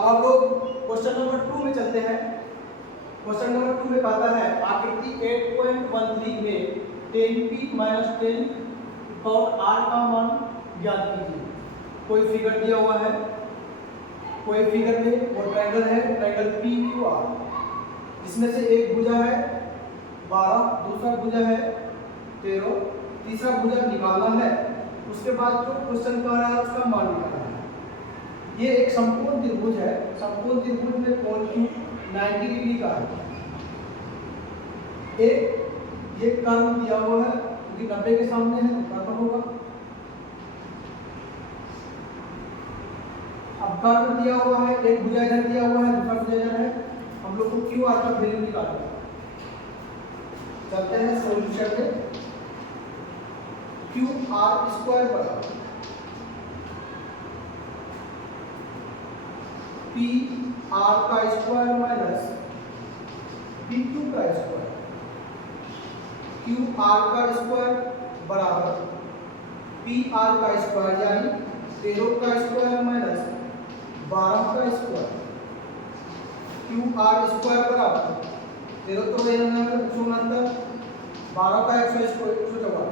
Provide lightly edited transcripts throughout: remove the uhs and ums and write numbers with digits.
अब हम लोग क्वेश्चन नंबर 2 में चलते हैं। क्वेश्चन नंबर 2 में कहता है आकृति 8.13 में 10p माइनस 10 और r का मान ज्ञात कीजिए। कोई फिगर दिया हुआ है, कोई फिगर में वो ट्रायंगल है, ट्रायंगल PQR, जिसमें से एक भुजा है 12, दूसरा भुजा है 13, तीसरा भुजा निकालना है। उसके बाद जो क्वेश्चन कह रहा है उसका मान निकालना है। ये एक समकोण त्रिभुज है, समकोण त्रिभुज में कोण Q 90 डिग्री का है। एक ये कर्व दिया हुआ है क्योंकि 90 के सामने है तो कर्व होगा। अब कर्व दिया हुआ है, एक भुजा इधर दिया हुआ है, दूसरा भुजा इधर है। हम लोग को QR का वैल्यू निकालना है। चलते हैं सॉल्यूशन में। QR स्क्वायर बराबर PR का स्क्वायर माइनस PQ का स्क्वायर। QR का स्क्वायर बराबर PR का स्क्वायर यानी 13 का स्क्वायर माइनस 12 का स्क्वायर। QR स्क्वायर बराबर 13 तो 169, 12 का 144।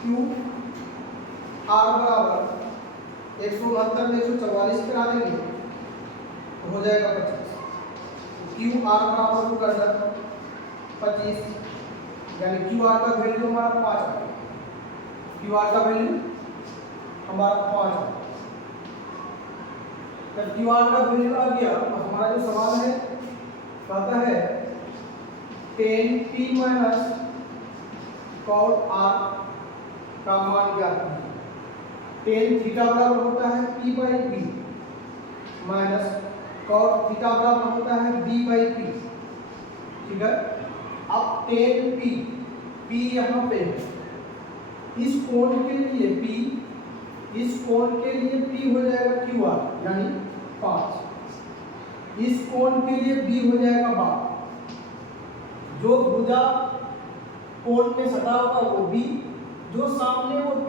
QR बराबर 169 में 144 करा देंगे तो हो जाएगा 25। QR बराबर हो करना 25 यानी QR का वैल्यू हमारा 5 है। QR का वैल्यू हमारा 5 है। जब QR का वैल्यू आ गया तो हमारा जो सवाल है कहता है 10p माइनस cot r का मान ज्ञात कीजिए। टेन थीटा बराबर होता है p by p minus cot theta बराबर होता है b बाई p। ठीक है, अब 10p p यहाँ पे इस कोण के लिए p, इस कोण के लिए p हो जाएगा QR यानी 5, इस कोण के लिए b हो जाएगा 12। जो भुजा कोण में सटा होगा वो b, जो सामने वो p।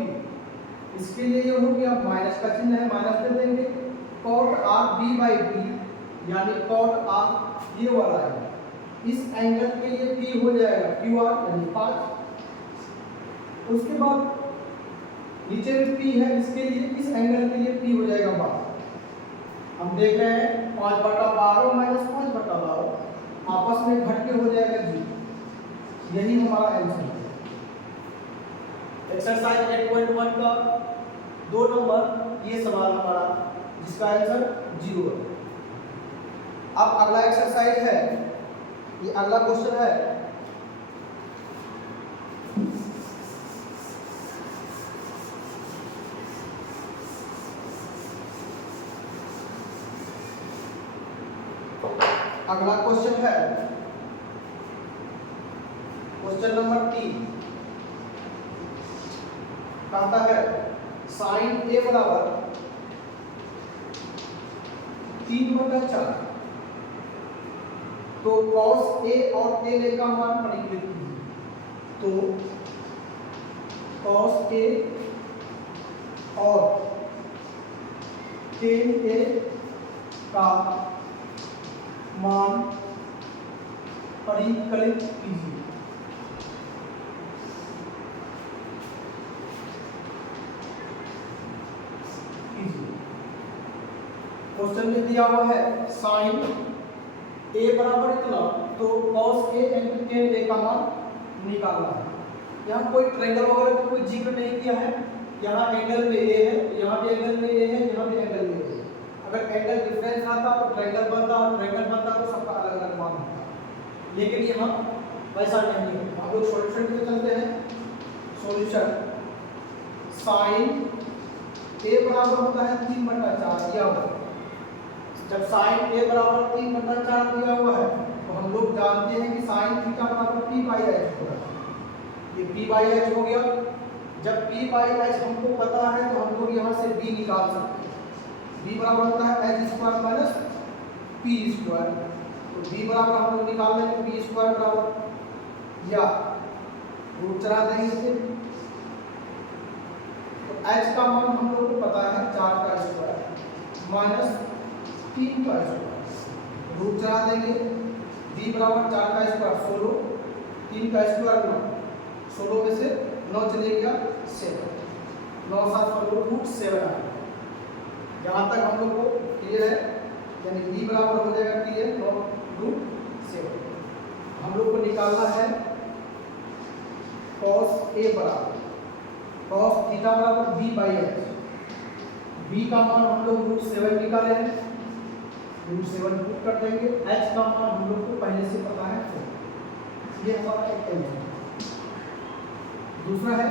इसके लिए ये हो गया माइनस का चिन्ह है, माइनस दे देंगे। cot r b by p यानी cot r ये वाला है, इस एंगल के लिए p हो जाएगा QR यानी 5। उसके बाद नीचे में p है, इसके लिए इस एंगल के लिए p हो जाएगा 12। हम देख रहे हैं 5/12 माइनस 5/12 आपस में घट के हो जाएगा 0। यही हमारा आंसर है। एक्सरसाइज 8.1 का 2 नंबर ये सवाल हमारा जिसका आंसर 0 है। अब अगला एक्सरसाइज है, ये अगला क्वेश्चन है। अगला क्वेश्चन है क्वेश्चन नंबर 3। कहता है साइन A बराबर 3/4 तो cos A और tan A का मान परिकलित कीजिए। तो cos A और tan A का मान परिकलित कीजिए। क्वेश्चन में दिया हुआ है साइन A बराबर इतना तो cos A into tan A का मान निकालना है। यहाँ कोई ट्रायंगल वगैरह का कोई जिक्र नहीं किया है। यहाँ एंगल में A है, यहाँ भी एंगल में A है, यहाँ भी एंगल में A है। अगर एंगल डिफरेंस आता तो ट्रायंगल बनता, और ट्रायंगल बनता तो सबका अलग अलग मान होता। लेकिन यहाँ वैसा नहीं है। हम लोग सॉल्यूशन में चलते हैं। सॉल्यूशन साइन A बराबर होता है 3/4 दिया हुआ है। जब साइन A बराबर 3/4 दिया हुआ है तो हम लोग जानते हैं कि साइन थीटा बराबर p बाई h होगा। ये p बाई h हो गया। जब p बाई h हमको पता है तो हम लोग यहाँ से b निकाल सकते हैं। b बराबर होता है h square minus p square. तो b बराबर हम लोग निकाल लेंगे b स्क्वायर बराबर या रूट चला देंगे इसे। तो h का मान हम लोग को पता है 4 का स्क्वायर माइनस 3 का स्क्वायर रूट चढ़ा देंगे, b बराबर 4 का स्क्वायर 16, 3 का स्क्वायर 9, 16 में से 9 चले गया 7, 9 7 16 रूट 7 आ गया। जहाँ तक हम लोग को क्लियर है, यानी b बराबर हो जाएगा क्लियर 9 रूट 7। हम लोग को निकालना है cos a बराबर cos थीटा बराबर b बाई एच। b का मान हम लोग रूट 7 निकाले हैं, रूट 7 पुट कर देंगे, h का मान हम लोग को पहले से पता है 4। ये हमारा एक एल है। दूसरा है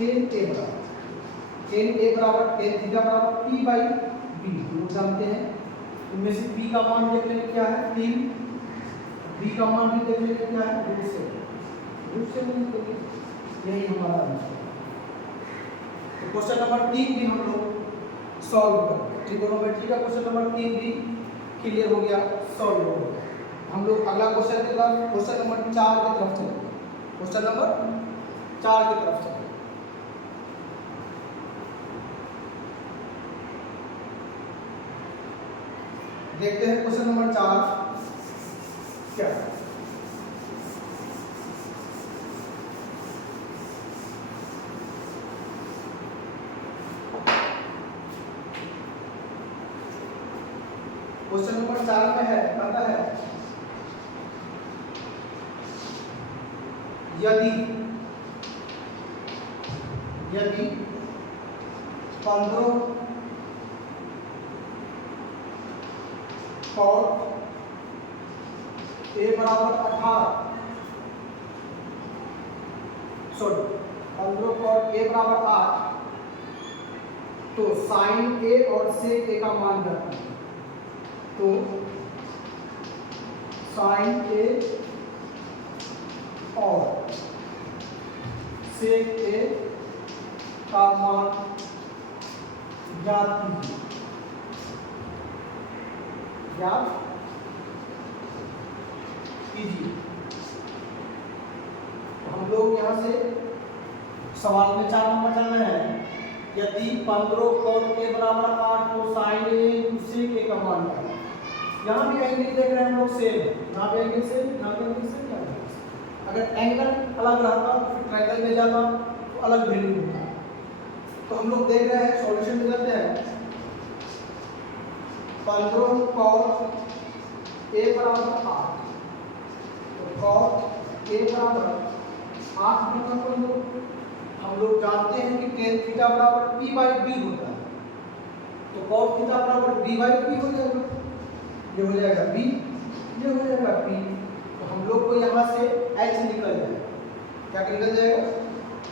tan a बराबर tan थीटा बराबर p बाई b, रूट जानते हैं। इनमें से p का मान देख लेंगे क्या है 3, b का मान भी देख लेंगे क्या है रूट 7। यही हमारा आंसर है। तो क्वेश्चन नंबर 3 भी हम लोग सॉल्व कर, ट्रिगोनोमेट्री का क्वेश्चन नंबर 3 भी क्लियर हो गया, सॉल्व हो गया। हम लोग अगला क्वेश्चन के बाद क्वेश्चन नंबर 4 की तरफ चलेंगे। क्वेश्चन नंबर 4 की तरफ चलेंगे। देखते हैं क्वेश्चन नंबर 4 क्या है। क्वेश्चन नंबर 4 में है, कहता है यदि 15 cot a बराबर 18, सॉरी 15 cot a बराबर 8, तो sin a और sec a का मान करते हैं। तो sin a और sec a का मान ज्ञात कीजिए। हम लोग यहाँ से सवाल में 4 नंबर चल रहे हैं। यदि 15 cot a बराबर 8 तो sin a sec a का मान क्या है। यहाँ भी एंगल देख रहे हैं हम लोग सेम, यहाँ पे एंगल सेम, यहाँ पे एंगल सेम, यहाँ पे। अगर एंगल अलग रहता तो फिर ट्रायंगल में जाता तो अलग वैल्यू होता। तो हम लोग देख रहे हैं सॉल्यूशन में करते हैं। 15 cot a बराबर 8, तो cot a बराबर 8 गुना 15। हम लोग जानते हैं कि tan थीटा बराबर p बाई b होता है, तो cot थीटा बराबर b बाई p हो जाएगा। ये हो जाएगा b, ये हो जाएगा p। तो हम लोग को यहाँ से h निकल जाएगा। क्या निकल जाएगा?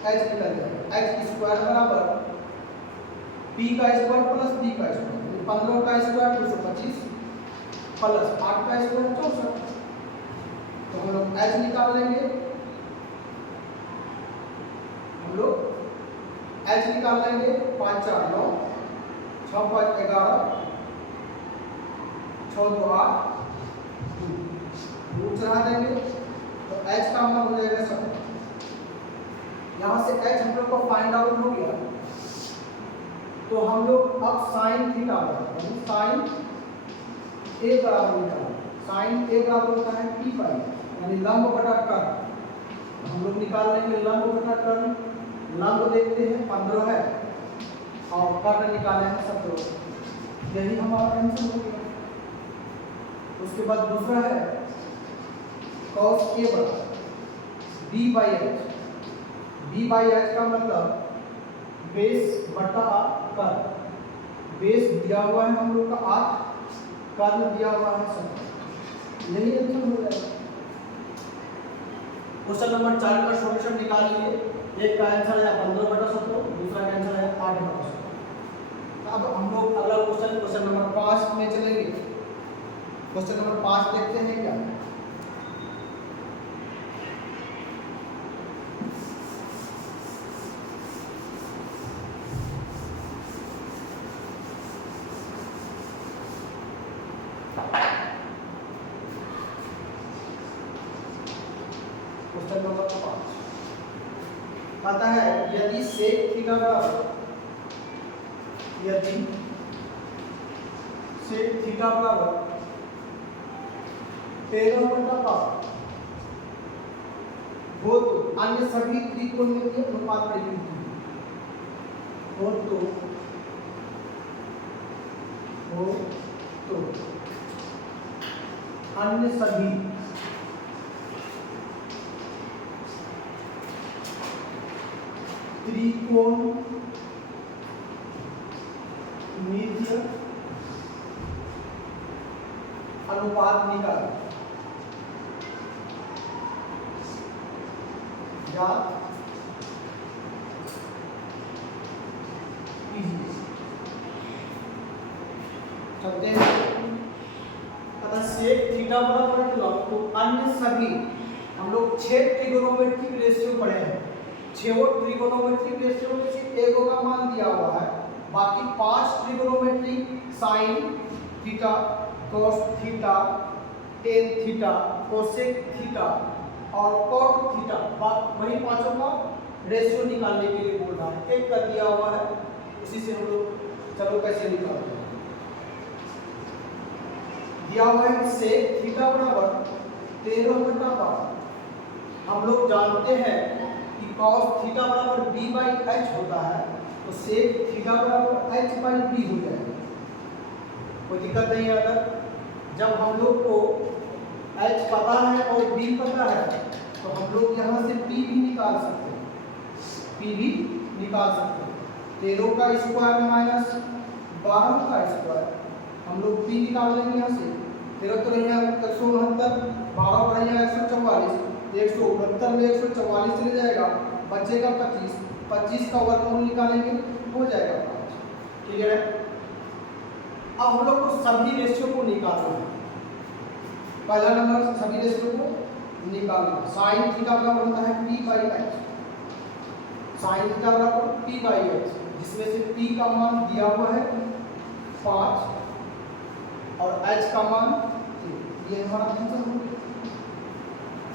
h निकल जाएगा। h स्क्वायर बराबर p का स्क्वायर प्लस b का स्क्वायर, 15 का स्क्वायर 225 प्लस 8 का स्क्वायर 64। तो हम लोग h निकाल लेंगे, हम लोग h निकाल लेंगे। 5 4 9, 6 5 11, 6 2 8, रूट चढ़ा देंगे तो h का मान हो जाएगा 70। यहाँ से h हम लोग को फाइंड आउट हो गया। तो हम लोग अब साइन थीटा बराबर साइन a बराबर निकालें। साइन a बराबर होता है p पाई, यानी लंब बटा कर्ण। हम लोग निकाल लेंगे लंब बटा कर्ण। लंब देखते हैं 15 है और कर्ण निकाले हैं 17। यही हमारा आंसर हो गया। उसके बाद दूसरा है cos a बराबर b by H. b by H का मतलब बेस बटा कर्ण। बेस दिया हुआ है हम लोग का 8, कर्ण दिया हुआ है 17। यही आंसर हो जाएगा। क्वेश्चन नंबर 4 का सॉल्यूशन निकालिए। एक का आंसर है 15/17, दूसरा का आंसर है 8/17। अब हम लोग अगला क्वेश्चन नंबर 5 में चलेंगे। क्वेश्चन नंबर 5 देखते हैं क्या। क्वेश्चन नंबर 5 आता है यदि सेक थीटा बराबर सेक थीटा बराबर 13/5 हो तो अन्य सभी त्रिकोणमितीय अनुपात परिमिति हो तो अन्य सभी त्रिकोणमितीय अनुपात निकाल या चलते हैं। अतः सेक थीटा बराबर तो अन्य सभी हम लोग 6 ट्रिगोनोमेट्रिक रेशियो पढ़े हैं। 6 ट्रिगोनोमेट्रिक रेशियो में से एक का मान दिया हुआ है, बाकी 5 trigonometric sine theta, cos theta, tan theta, cosec theta और कॉट थीटा, वही पांचों का रेशियो निकालने के लिए बोल रहा है। एक कर दिया हुआ है, उसी से हम लोग चलो कैसे निकालते हैं। दिया हुआ है सेक थीटा बराबर 13/5। हम लोग जानते हैं कि कॉस थीटा बराबर b/h होता है, तो सेक थीटा बराबर h/b हो जाएगा। कोई दिक्कत नहीं है। अगर जब हम लोग को h पता है और b पता है तो हम लोग यहाँ से p भी निकाल सकते हैं। 13 का स्क्वायर माइनस 12 का स्क्वायर, हम लोग p निकाल लेंगे यहाँ से। 13 तो नहीं है 169, 12 बढ़िया 144, 169 में 144 चले जाएगा, बचेगा 25, 25 का वर्गमूल निकालेंगे हो जाएगा 5। ठीक है। अब हम लोग को सभी रेशियो को निकालना है। पहला नंबर सभी रेशियो को निकालना। साइन थीटा बराबर होता है p/h, साइन थीटा बराबर p/h, जिसमें से p का मान दिया हुआ है 5 और h का मान 3। ये हमारा आंसर हो गया।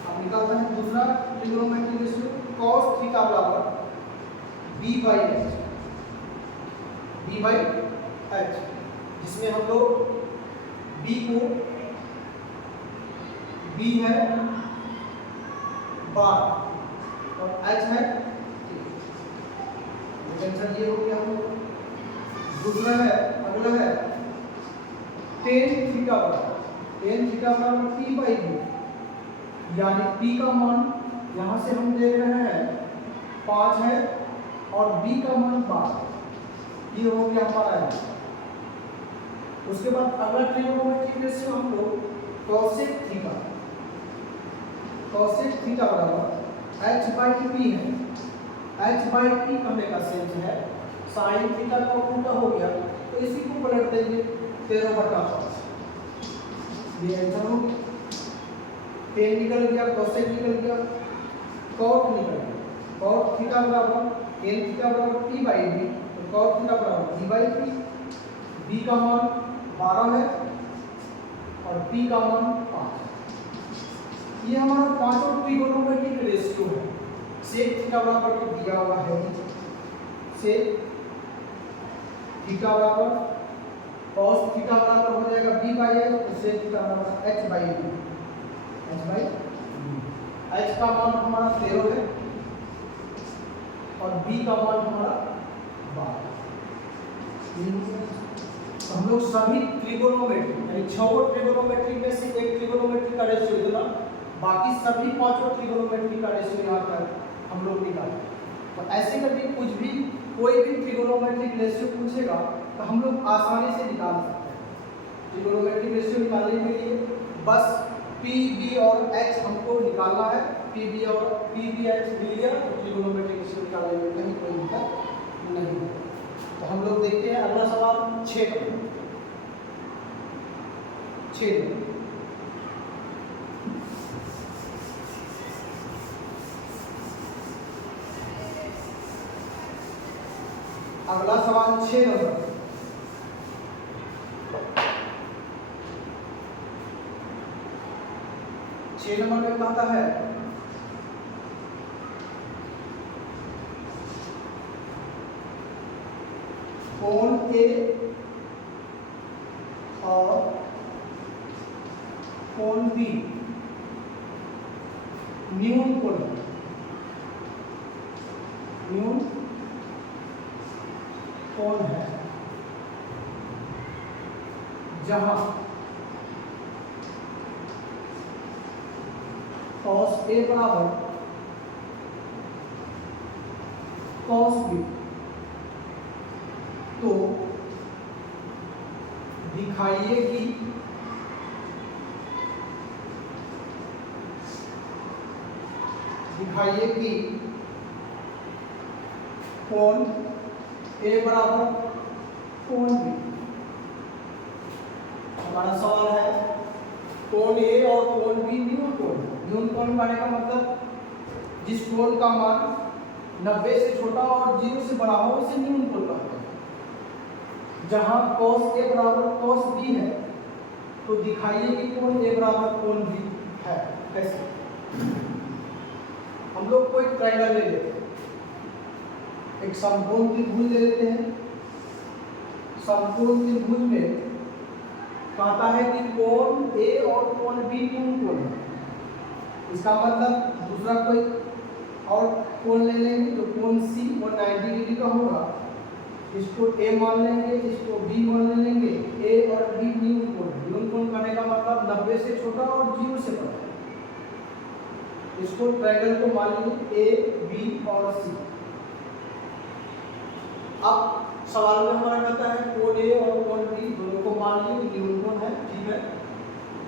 अब निकालते हैं दूसरा ट्रिगोनोमेट्रिक रेशियो cos थीटा बराबर b/h, जिसमें हम लोग b को b है 12 और h है 3। ये हो गया। हम दूसरा है, अगला है टेन थीटा बराबर p/b, यानी p का मान यहाँ से हम दे रहे हैं 5 है और b का मान 12। ये हो गया हमारा है। उसके बाद अगला ट्रिगोनोमेट्रिक रेशियो हम लोग कोसेक थीटा बराबर h/p है। h/p करने का सेंस है साइन थीटा का उल्टा हो गया, तो इसी को पलट देंगे 13/5। ये आंसर हो गया। टेन निकल गया, कोसेक निकल गया, कॉट निकल गया। कॉट थीटा बराबर टेन थीटा बराबर p/b, तो कॉट थीटा बराबर b/p। b का मान 12 है और p का मान 5। ये हमारा पांचों ट्रिगोनोमेट्रिक रेशियो है। सेक थीटा बराबर तो दिया हुआ है, सेक थीटा बराबर cos थीटा बराबर हो जाएगा b/h, तो सेक थीटा बराबर h/b। h का मान हमारा 13 है और b का मान हमारा 12। हम लोग सभी ट्रिगोनोमेट्री यानी 6 ट्रिगोनोमेट्री में से एक ट्रिगोनोमेट्री का रेशियो देना, बाकी सभी 5 ट्रिगोनोमेट्री का रेशियो यहाँ पर हम लोग निकालें। तो ऐसे करके कुछ भी कोई भी ट्रिगोनोमेट्रिक रेशियो पूछेगा तो हम लोग आसानी से निकाल सकते हैं। ट्रिगोनोमेट्रिक रेशियो निकालने के लिए बस p, b और h हमको निकालना है। p, b और p, b, h मिल गया तो ट्रिगोनोमेट्रिक रेशियो निकालने में कहीं कोई दिक्कत नहीं है। तो हम लोग देखते हैं अगला सवाल 6 नंबर। अगला सवाल 6 नंबर। में कहता है कोण के और कोण बी न्यून कोण है, जहां cos A बराबर cos B, तो दिखाइए कि कोण A बराबर कोण B। हमारा सवाल है कोण A और कोण B न्यून कोण कहने का मतलब जिस कोण का मान 90 से छोटा और 0 से बड़ा हो उसे न्यून कोण कहते हैं। जहां cos A बराबर cos B है तो दिखाइए कि कोण A बराबर कोण B है। कैसे? हम लोग कोई ट्रायंगल ले लेते हैं, एक समकोण त्रिभुज ले लेते हैं। समकोण त्रिभुज में कहता है कि कोण A और कोण B न्यून कोण है। इसका मतलब दूसरा कोई और कोण ले लेंगे तो कोण C वो 90 डिग्री का होगा, इसको A मान लेंगे, इसको B मान लेंगे। A और B न्यून कोण करने का मतलब 90 से छोटा और 0 से बड़ा। इसको ट्रायंगल को मान लीजिए A, B और C। अब सवाल में हमारा कहता है कोण A और कोण B दोनों को मान लीजिए न्यून कोण है, ठीक है,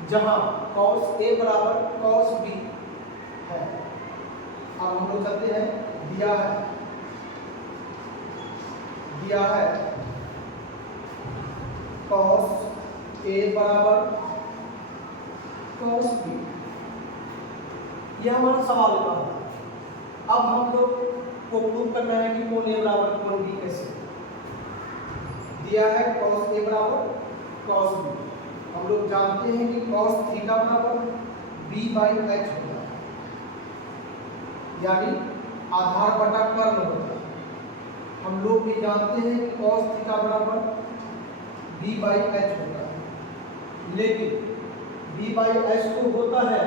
जहां cos A बराबर cos B है। अब हम लोग चलते हैं, दिया है cos A बराबर cos B, यह हमारा सवाल का है। अब हम लोग को प्रूव करना है कि कोण A बराबर कोण B कैसे। दिया है cos A बराबर cos B, हम लोग जानते हैं कि cos थीटा बराबर B/h होता है, यानी आधार बटा कर्ण होता है। हम लोग भी जानते हैं कि cos थीटा बराबर B/h होता है, लेकिन B/h तो होता है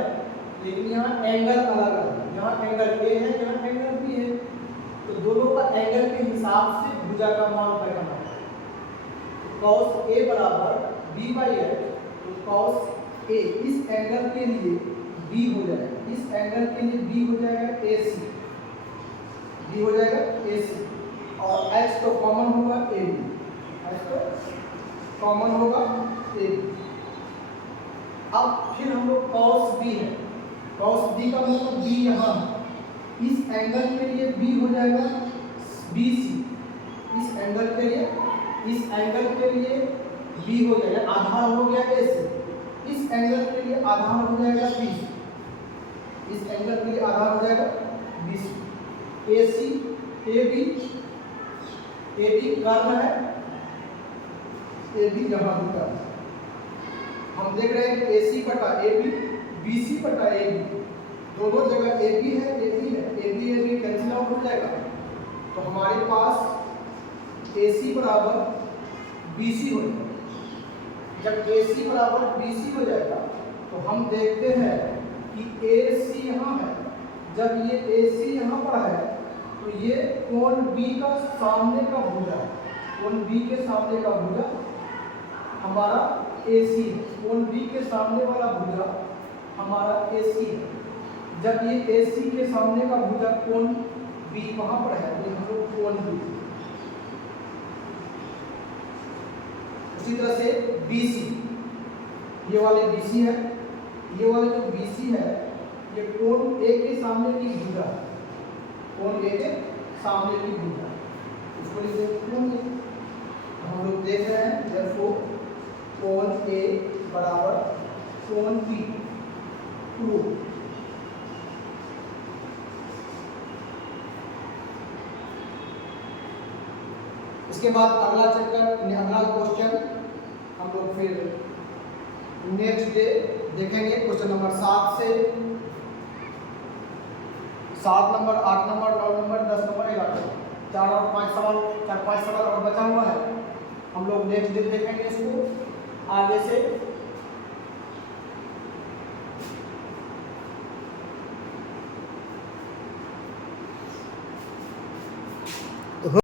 लेकिन यहाँ एंगल अलग है। यहाँ एंगल A है, यहाँ एंगल B है, तो दोनों का एंगल के हिसाब से भुजा का मान लगाना है। cos A बराबर B/h, तो cos A इस एंगल के लिए B हो जाएगा, इस एंगल के लिए B हो जाएगा AC, B हो जाएगा AC, और H तो कॉमन होगा AB, H तो कॉमन होगा AB। अब फिर हम लोग cos B है, cos B का मतलब B यहाँ है, इस एंगल के लिए B हो जाएगा BC, इस एंगल के लिए B हो जाएगा, आधार हो गया AC, इस एंगल के लिए आधार हो जाएगा BC, इस एंगल के लिए आधार हो जाएगा BC। AC AB कर्ण है, AB यहाँ भी कर्ण है। हम देख रहे हैं कि AC बटा AB, BC बटा AB, दोनों जगह AB है, AB कैंसिल आउट हो जाएगा, तो हमारे पास AC बराबर BC हो जाएगा। जब AC बराबर BC हो जाएगा तो हम देखते हैं कि AC यहाँ है, जब ये AC यहाँ पर है तो ये कोण B का सामने का भुजा है, कोण B के सामने का भुजा हमारा AC, कोण B के सामने वाला भुजा हमारा AC है। जब ये AC के सामने का भुजा कोण B वहां पर है तो हम लोग कोण B। उसी तरह से BC, ये वाले BC है, ये वाले जो BC है ये कोण A के सामने की भुजा है, कोण A के सामने की भुजा, इसको लिख देते हैं। हम लोग देख रहे हैं therefore कोण A बराबर कोण B प्रूव। इसके बाद अगला चैप्टर, अगला क्वेश्चन हम लोग फिर नेक्स्ट डे देखेंगे। क्वेश्चन नंबर 7 से 7 नंबर, 8 नंबर, 9 नंबर, 10 नंबर, 11, 4 और 5 सवाल और बचा हुआ है, हम लोग नेक्स्ट डे देखेंगे इसको। आगे से